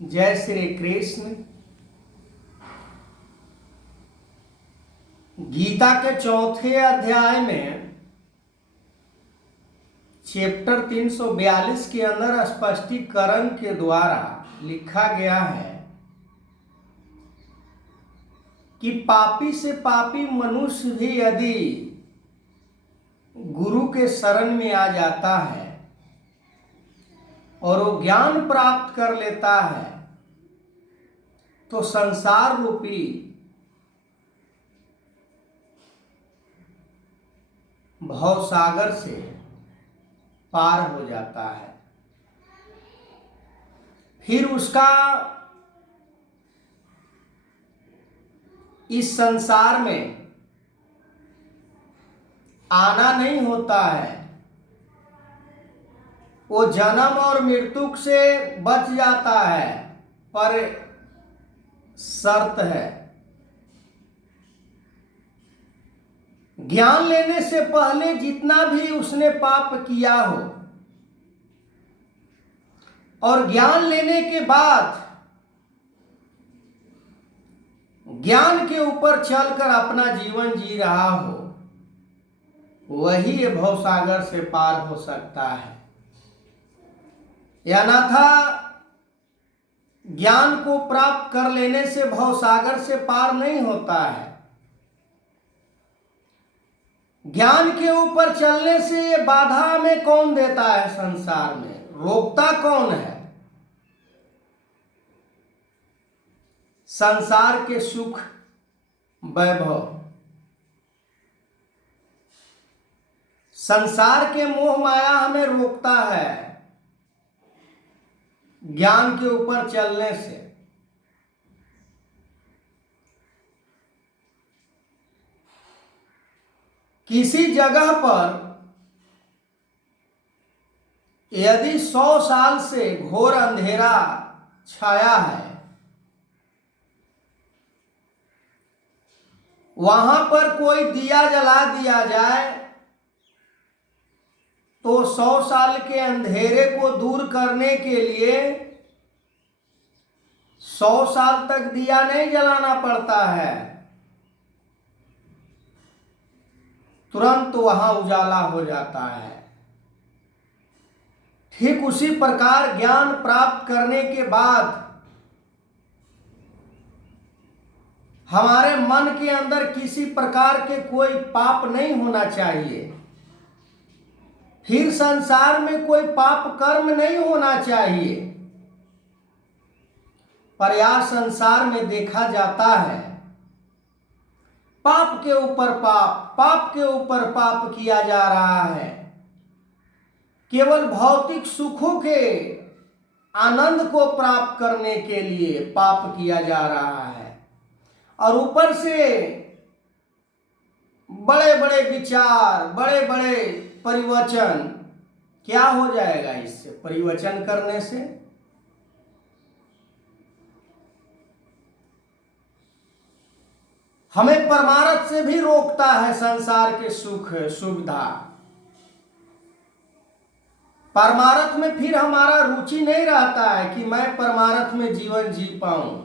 जय श्री कृष्ण। गीता के चौथे अध्याय में चैप्टर 342 के अंदर स्पष्टीकरण के द्वारा लिखा गया है कि पापी से पापी मनुष्य भी यदि गुरु के शरण में आ जाता है और वो ज्ञान प्राप्त कर लेता है तो संसार रूपी भवसागर से पार हो जाता है। फिर उसका इस संसार में आना नहीं होता है। वो जन्म और मृत्यु से बच जाता है, पर शर्त है ज्ञान लेने से पहले जितना भी उसने पाप किया हो और ज्ञान लेने के बाद ज्ञान के ऊपर चलकर अपना जीवन जी रहा हो, वही भवसागर से पार हो सकता है। अन्यथा ज्ञान को प्राप्त कर लेने से भवसागर से पार नहीं होता है। ज्ञान के ऊपर चलने से ये बाधा हमें कौन देता है? संसार में रोकता कौन है? संसार के सुख वैभव, संसार के मोह माया हमें रोकता है ज्ञान के ऊपर चलने से। किसी जगह पर यदि 100 साल से घोर अंधेरा छाया है, वहां पर कोई दिया जला दिया जाए तो 100 साल के अंधेरे को दूर करने के लिए 100 साल तक दिया नहीं जलाना पड़ता है, तुरंत वहां उजाला हो जाता है। ठीक उसी प्रकार ज्ञान प्राप्त करने के बाद हमारे मन के अंदर किसी प्रकार के कोई पाप नहीं होना चाहिए। फिर संसार में कोई पाप कर्म नहीं होना चाहिए। पर यह संसार में देखा जाता है पाप के ऊपर पाप, पाप के ऊपर पाप किया जा रहा है। केवल भौतिक सुखों के आनंद को प्राप्त करने के लिए पाप किया जा रहा है, और ऊपर से बड़े बड़े विचार, बड़े बड़े परिवचन। क्या हो जाएगा इससे? परिवचन करने से हमें परमार्थ से भी रोकता है। संसार के सुख सुविधा, परमार्थ में फिर हमारा रुचि नहीं रहता है कि मैं परमार्थ में जीवन जी पाऊं,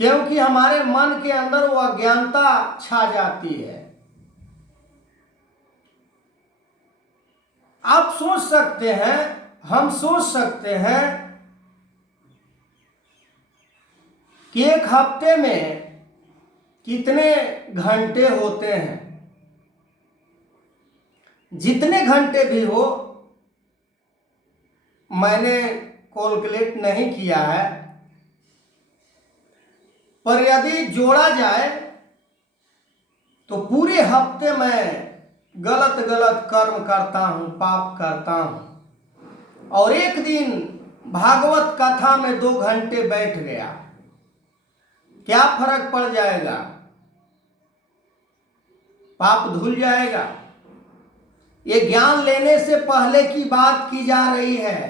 क्योंकि हमारे मन के अंदर वो अज्ञानता छा जाती है। आप सोच सकते हैं, हम सोच सकते हैं कि एक हफ्ते में कितने घंटे होते हैं। जितने घंटे भी हो, मैंने कैलकुलेट नहीं किया है, पर यदि जोड़ा जाए तो पूरे हफ्ते में गलत गलत कर्म करता हूं, पाप करता हूं, और एक दिन भागवत कथा में 2 घंटे बैठ गया, क्या फर्क पड़ जाएगा? पाप धुल जाएगा। ये ज्ञान लेने से पहले की बात की जा रही है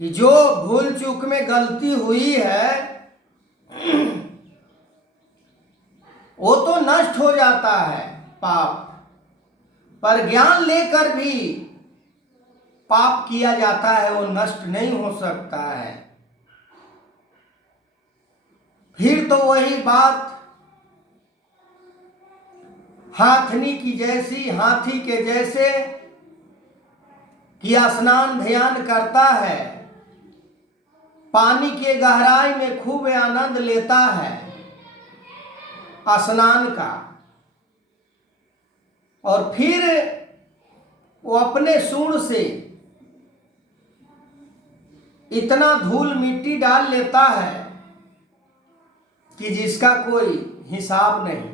कि जो भूल चूक में गलती हुई है वो तो नष्ट हो जाता है पाप, पर ज्ञान लेकर भी पाप किया जाता है वो नष्ट नहीं हो सकता है। फिर तो वही बात हाथनी की जैसी, हाथी के जैसे कि स्नान ध्यान करता है, पानी के गहराई में खूब आनंद लेता है स्नान का, और फिर वो अपने सूंड से इतना धूल मिट्टी डाल लेता है कि जिसका कोई हिसाब नहीं।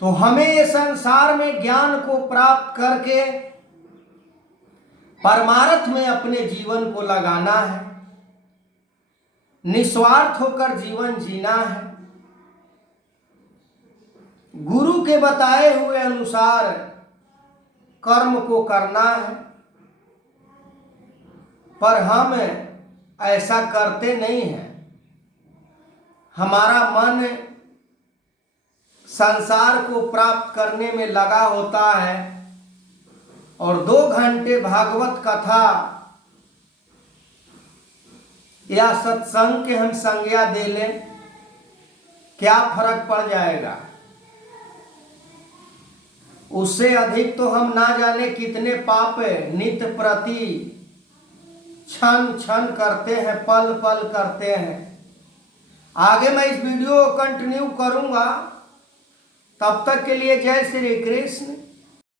तो हमें ये संसार में ज्ञान को प्राप्त करके परमार्थ में अपने जीवन को लगाना है, निस्वार्थ होकर जीवन जीना है, गुरु के बताए हुए अनुसार कर्म को करना है। पर हम ऐसा करते नहीं हैं। हमारा मन संसार को प्राप्त करने में लगा होता है और 2 घंटे भागवत कथा या सत्संग के हम संज्ञा दे लें, क्या फर्क पड़ जाएगा? उससे अधिक तो हम ना जाने कितने पाप नित्य प्रति क्षण क्षण करते हैं, पल पल करते हैं। आगे मैं इस वीडियो को कंटिन्यू करूंगा। तब तक के लिए जय श्री कृष्ण।